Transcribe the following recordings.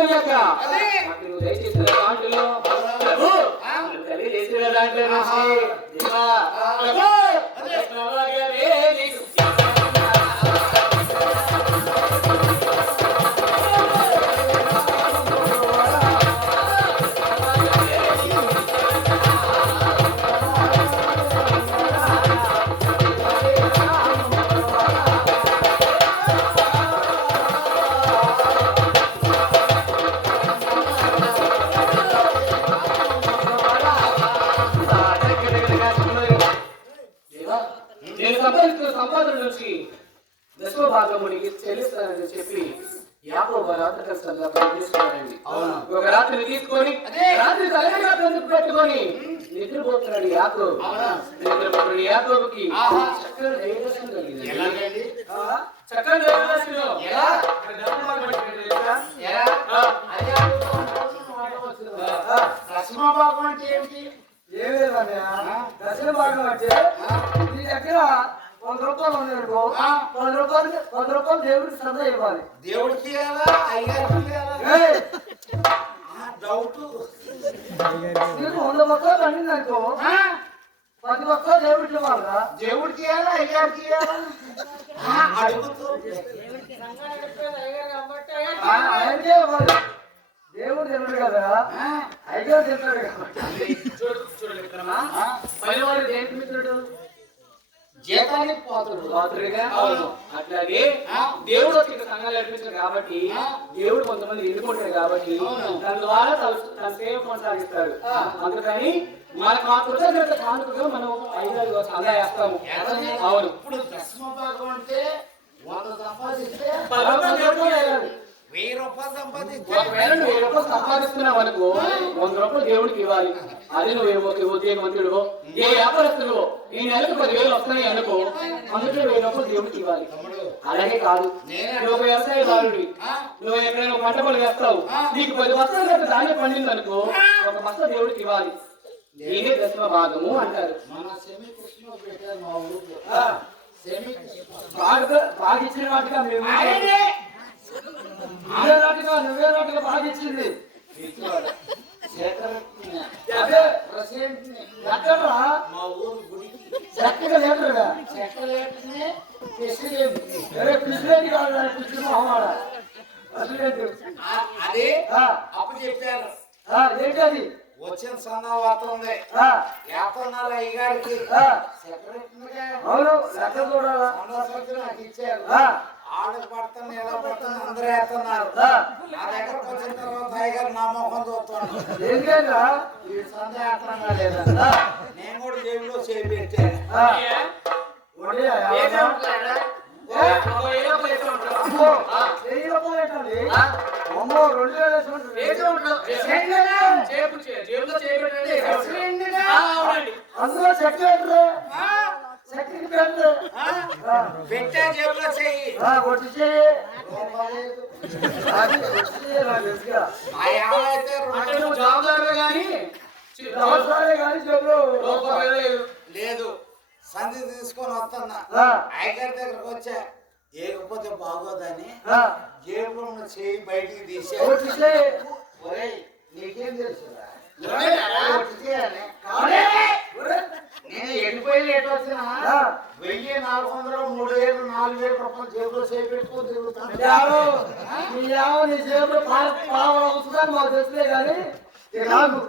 దయచేసిన దాంట్లో తల్లి చేసిన దాంట్లో నుంచి సంపాదన నుంచి దశమ భాగమునికి చెల్లిస్తానని చెప్పి యాకోబు రాత్రి కష్టంగా పనిచేస్తున్నాడండి. ఒక రాత్రి తీసుకొని రాత్రి తలగా పెట్టుకొని నిద్రపోతున్నాడు యాకోబు. నిద్రపోతున్నాడు యాకోబుకి చక్కని దైవదర్శనం కలిగింది. చక్కని దైవదర్శనం దశమ భాగం అంటే ఏమిటి? ఏమి లేదన్నయ్య, దశమ భాగం అంటే నీ దగ్గర 100 రూపాయలు ఉన్నాయనుకో, 100 రూపాయలు దేవుడికి సదా ఇవ్వాలి. దేవుడికి డౌట్. నీకు 100 బొక్కలు పండిందనుకో, 10 బొక్కలు దేవుడికి ఇవ్వాలరా. దేవుడికి అయ్యారికి అడుగుతూ ఆయనకే ఇవ్వాలి. దేవుడు తిన్నాడు కదా, అయ్యగారు తింటాడు కాబట్టి. పనివాడు దేనికి మిత్రుడు? జీతానికి పోతుడుగా. అట్లాగే దేవుడు ఇక్కడ సంఘాలు నడిపించారు కాబట్టి దేవుడు కొంతమంది ఎన్నుకుంటాడు కాబట్టి దాని ద్వారా తన సేవ కొనసాగిస్తాడు. అందుకని మన కృతజ్ఞత కానుకగా మనం 5 సంఘా వేస్తాము. అవును. ఇప్పుడు దశమ భాగం అంటే 100 సంపాదిస్తే 1000 రూపాయలు సంపాదిస్తే, ఒకవేళ నువ్వు 1000 రూపాయలు సంపాదిస్తున్నావు అనుకో, 100 రూపాయలు దేవుడికి ఇవ్వాలి. అది నువ్వు ఉద్యోగవంతుడు, ఏ వ్యాపారస్తుడు ఈ నెలకు 10,000 వస్తున్నాయి అనుకో, అందులో 1000 రూపాయలు దేవుడికి ఇవ్వాలి. అలాగే కాదు, నువ్వు ఒక వ్యవసాయదారుడి, నువ్వు ఎక్కడైనా పంట పనులు వేస్తావు, నీకు 10 బస్తాలు ధాన్యం పండింది అనుకో, 1 బస్తా దేవుడికి ఇవ్వాలి. దీనే దశమ భాగము అంటారు. మన సెమీకృష్ణ పెట్టారు మా ఊరు. బాగా ఇచ్చిన వాటిగా మేము నువ్వే నాటిగా బాగా ఇచ్చింది. మా ఊరు గుడికి చక్కగా లేటరుగా అదే అప్పు చెప్పారు. ఏంటది? వచ్చిన సందర్భం ఉంది. యాతన్నాలు అయ్యగారికి అవును, లెక్క చూడాలా? నాకు ఇచ్చారు. ఆడకు పడుతున్నా ఎలా పడుతున్నా అందరూ వేస్తున్నారు. నా దగ్గరకు వచ్చిన తర్వాత అయ్యగారు నా మొహం చూస్తున్నాను. ఏంటా ఈ సందేహంగా లేదా? నేను కూడా జేబులో చేపెట్టాను. అందులో చెట్లు పెట్టా జేబులో చెయ్యి కొట్టి చెయ్యి. లేదు, సంధి తీసుకొని వస్తున్నా. అయ్యగారి దగ్గరకు వచ్చా, ఏకపోతే బాగోదని జేబులో ఉన్న చెయ్యి బయటికి తీసే. నీకేం తెలుసురా? నేను ఎండిపోయి ఎటు వచ్చినా 1000, 400, 3000, 4000 రూపాయలు జేబులో చేపెట్టుకొని తిరుగుతాను. నీ జేబులో పావుతుందని మాకు తెలుసులే కానీ నాకు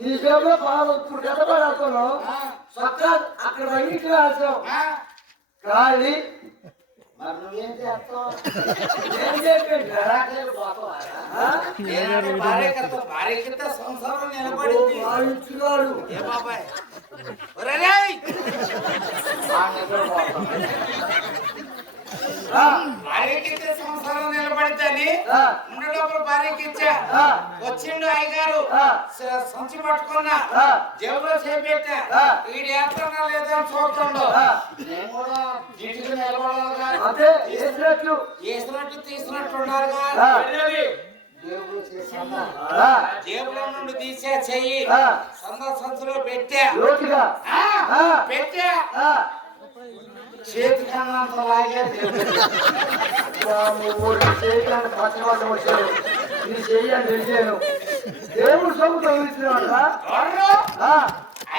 నీ జేబులో పాలు ఇప్పుడు గతపడుతున్నావు. చక్కగా అక్కడ బయటికి రాసావు ఖాళీ. మరి నువ్వేం చేస్తావు? భార్యకిత సంసారం నిలబడింది. ఏ బాబాయ్ భార్యకిత సంసారం నిలబడిద్దని ఉండేటప్పుడు భార్యకి ఇచ్చా. వచ్చిండు అయ్యగారు, సంచి పట్టుకున్నా, జేబులో చేపెట్టా. వీడు ఏస్తున్నా లేదని చూస్తుండో నేను కూడా జిట్టుగా నిలబడాలి. వేసినట్టు తీసినట్టు ఉండాలిగా. జేబులో నుండి తీసే చెయ్యి సంచులో పెట్టా. చేతి కన్నంత లాగే ఊరికి చేయడానికి పచ్చవాటం వచ్చాడు ఇది చెయ్యని తెలిసాను దేవుడు సొమ్ము తగిలించినవాడా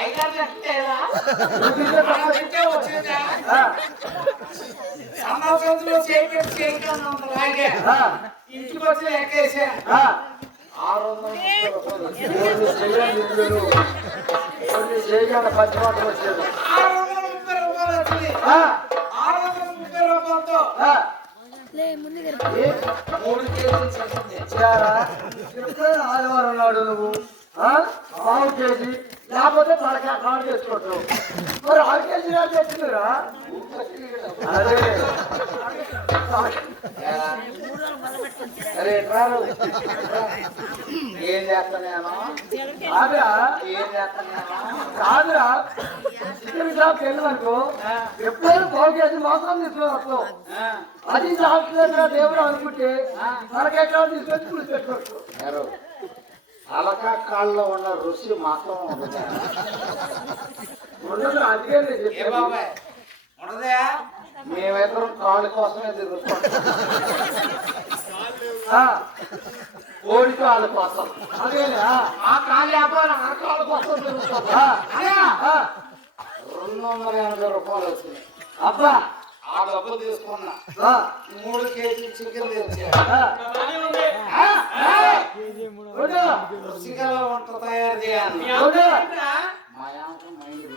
అయ్యారు వచ్చిందా సంవత్సరంలో చేయకన్నంత లాగే ఇంటికి వచ్చి ఎక్కేసా 630 చేయడానికి పచ్చవాటం వచ్చాడు 630 రూపాయలు వచ్చింది 630 రూపాయలతో 3 కేజీలు చికెన్ తెచ్చారా ఎప్పుడైనా ఆదివారం నాడు నువ్వు 1/2 కేజీ లేకపోతే తలకాయ కాడు చేసుకోవచ్చు మరి 6 కేజీ తెచ్చిందిరా అదే అరే ఏం చేస్తానేమో కాదురా ఏం చేస్తానేమో కాదురా చికెన్ షాప్కి వెళ్ళిననుకో ఎప్పుడైనా 1/2 కేజీ మాత్రం తీసుకున్నావు అది సాక్షిగా దేవుడు అనుకుంటే తలకాయ కాడు తీసుకొచ్చి పులుసు పెట్టుకోవచ్చు అలకా కాళ్ళలో ఉన్న రుచి మాత్రం ఉండదు అందుకే నేను ఏ చెప్పాను. బాబాయ్ ఉండదా మేమిద్దరం కాళ్ళ కోసమే తిరుగుతాం కోడి కాళ్ళ కోసం అదేనా ఆ కాళ్ళు వ్యాపారం ఆ కాళ్ళ కోసం తిరుగుతాం 280 రూపాయలు వచ్చింది అబ్బా ఆ డబ్బులు తీసుకున్నా 3 కేజీ చికెన్ తెచ్చా రుచికర వంట తయారు చేయాలి మా యాంత్ర మైండ్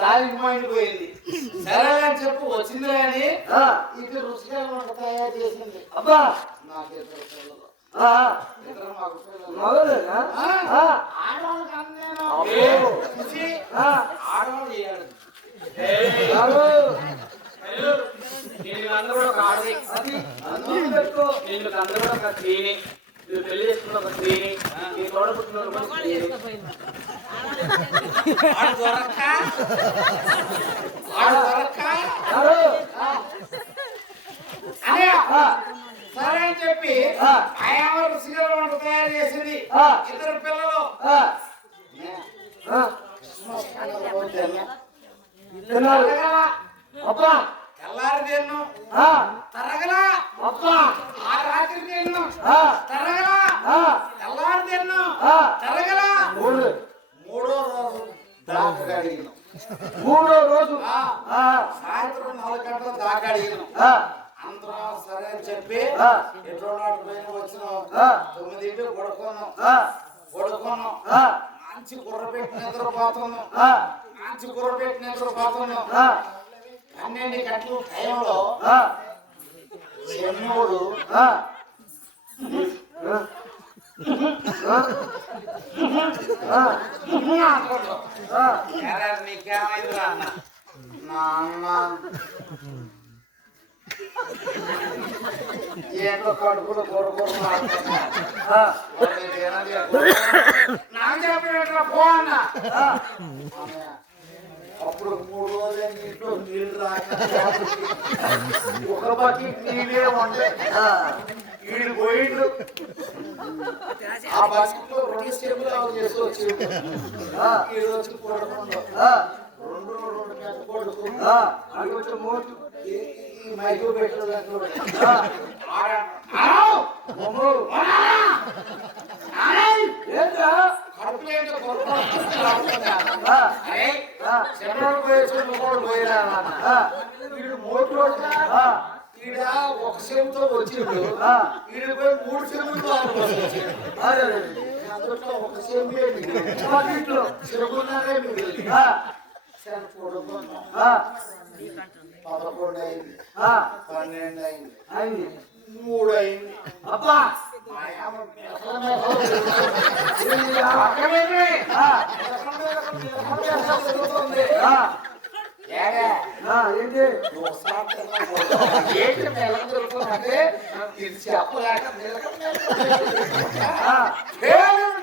దానికి మైండ్ పోయింది సరే అని చెప్పు వచ్చింది కానీ ఇది రుచికర వంట తయారు చేసింది అబ్బా నాకు ఇద్దరు పిల్లలు ఇద్దరు మాకు పిల్లలు మొదలేనా ఆడవాళ్ళకి అందేనా చూసి ఆడవాళ్ళు చేయాలి అందరూ కూడా ఒక ఆడది పెట్టుకో నేను అందరూ కూడా ఒక స్త్రీని నువ్వు పెళ్లి చేసుకున్న ఒక స్త్రీని నీ తోడ పుట్టిన ఒక స్త్రీని ఆడు దొరక్క ఆడు దొరక్క అన్నయ్య సరే అని చెప్పి ఆయా రుచిగా వంట తయారు చేసింది ఇద్దరు పిల్లలు క్రిస్మస్ పండుగ రోజు తిన్నారు అబ్బా తెల్లారి తిన్ను తరగలా అబ్బా ఆ రాత్రి తిన్ను తరగలా తెల్లారి తిన్ను తరగలా మూడో రోజు దాకా అడిగిన మూడో రోజు సాయంత్రం 4 గంటల దాకా అడిగిన అందరం సరే అని చెప్పి ఎట్లో నాటు పైన వచ్చినాం 9 పడుకున్నాం మంచి కుర్ర పెట్టి నిద్రపోతున్నాం మంచి కుర్ర పెట్టి నిద్రపోతున్నాం 12 గంటల టైంలో చెన్నోడు నీకేమైందిరా అన్న నా అన్న ఏంటో కడుపులో కొడుకుని నాకు చెప్పినట్టు పో అన్న అప్పుడు 3 రోజులు ఇంట్లో నీళ్ళు రాక ఒక బకెట్ నీళ్ళే ఉండే వీడు పోయిండు ఆ బకెట్ లో 2 స్టెప్పులు ఆఫ్ చేసి వచ్చి వీడు వచ్చి కొడుకుండు 2 పెద్ద కొడుకు అది కొంచెం మోటు ఈ మైకు పెట్టు ఏంటా కడుపులేంటో చెన్నోడు పోయేసి పోయినా వీడు మోటు ఈడ ఒక చెంతో వచ్చిండు ఈడు పోయి 3 చెంబులు అందులో ఒక చెంబే ఇంట్లో చెరుకున్నారే మిగిలింది కొడుకున్నా 11 అయింది 12 అయింది అయింది 3 అయింది అబ్బా ఏంటి ఏంటి నెలకు దొరుకుతుందంటే ఇది చెప్పలేక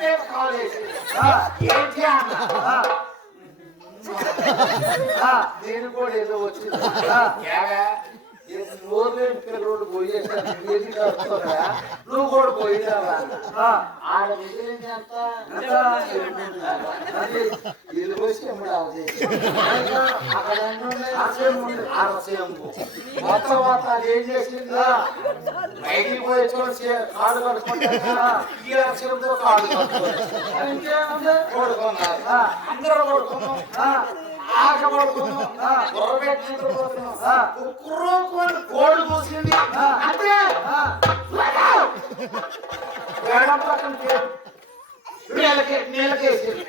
నేను కాలేజీ ఏంటి అన్న నేను కూడా ఏదో వచ్చింది రోడ్డు పోయేసాను నువ్వు కూడా పోయినావా ఆడ మిగిలింది ఎంత ఇల్లు పోసి అక్కడ మొత్తం అది ఏం చేసిందా బయటికి పోయి చూసి కాడు కట్టుకుంటా ఈ అరసేంతో కాడు కొడుకున్నారు అందరూ కొడుకున్నాం ఆక పడుకున్నాం కోడి కూసింది అంతే వేడం పక్కన నీళ్ళకేసింది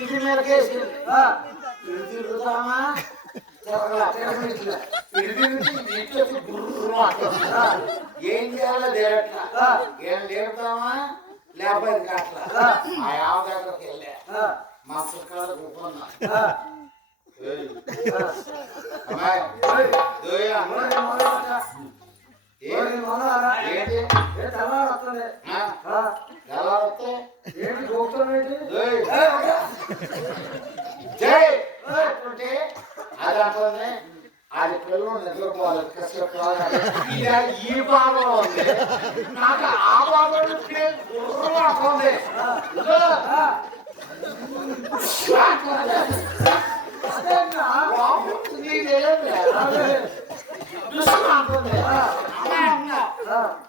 ఇది నీళ్ళకేసింది ఇది తిరుగుతామా ఏం చేయాలో లేరట్లా ఏం లేరుతామా లేకపోతే అట్లా ఆ యావ దగ్గరికి వెళ్ళా మా సుఖాలు కూకున్నా అది అంటుంది అది పిల్లలు నిద్రపోవాలి ఈ బాధలో ఉంది నాకు ఆ బాధలో అంటుంది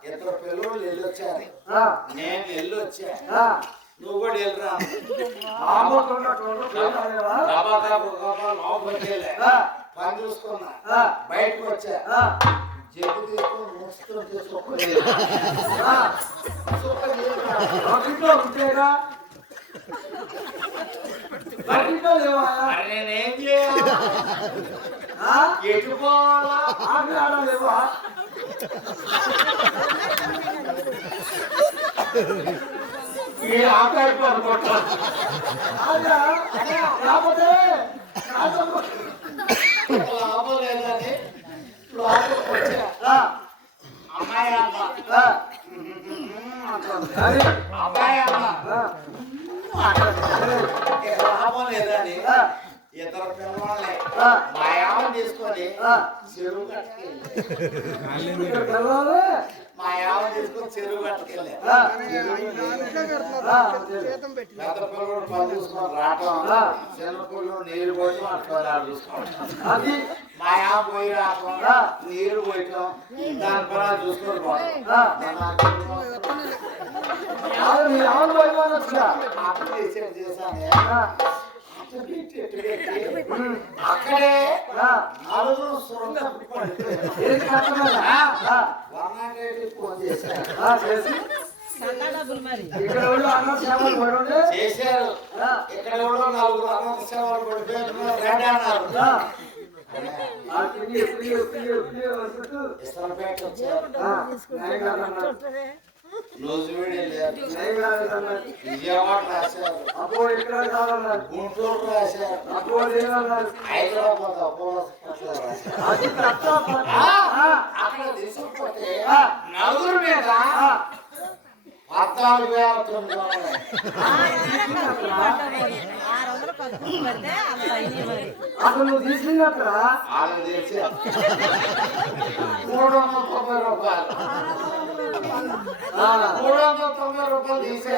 ఇద్దరు పిల్లలు వెళ్ళొచ్చారు నేను వెళ్ళొచ్చా నువ్వు కూడా వెళ్ళరా పని చూసుకున్నా బయటకు వచ్చా జగ్గు తీసుకొని ముసుకొని తీసుకోవాలి నేనేం చేయాలి ఎటు పోవాలా ఆడలేవా ఈ ఆకాశం అనుకుంటా లేకపోతే లాభం లేదని అమ్మాయి అబ్బాయి లాభం లేదని ఇద్దరు పిల్లల్ని మా యావని తీసుకొని చెరువు కట్టుకెళ్ళి మా యావని తీసుకొని చెరువు కట్టుకెళ్ళి పెద్ద పిల్లలు పని చూసుకొని రావటం చిన్న పిల్లలు నీరు పోయటం అట్లా చూసుకోవడం మా యావ పోయి రావటం నీరు పోయటం దాని పని చూసుకొని పోవడం చేశాను అక్కడే నలుగురు ఫోన్ చేశారు ఇక్కడ ఎవరో నలుగురు అనాథ సేవలు పడిపోయారు ఇస్లాంపేట వచ్చారు విజయవాడ రాశారు గుంటూరు రాశారు హైదరాబాద్ అక్కడ తీసుకుపోతే నలుగురు మీద 14,000 అసలు నువ్వు తీసుకున్నట్టు 390 రూపాయలు 390 రూపాయలు తీసా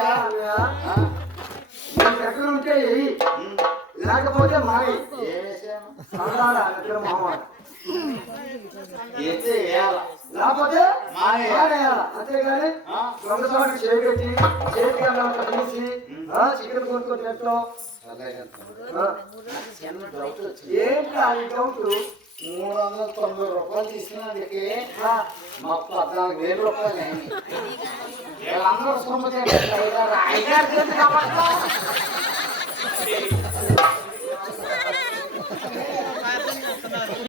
ఎక్కడ ఉంటే లేకపోతే మావి లేకపోతే అంతేగాని ఒకసారి చేపెట్టి చేతికి తీసి చికెన్ కొనుక్కొని తింటాం ఏంటి అది డౌట్ 390 రూపాయలు తీసుకున్నందుకే మాకు 14,000 రూపాయలు అయింది వీళ్ళందరూ సొమ్ము 5,000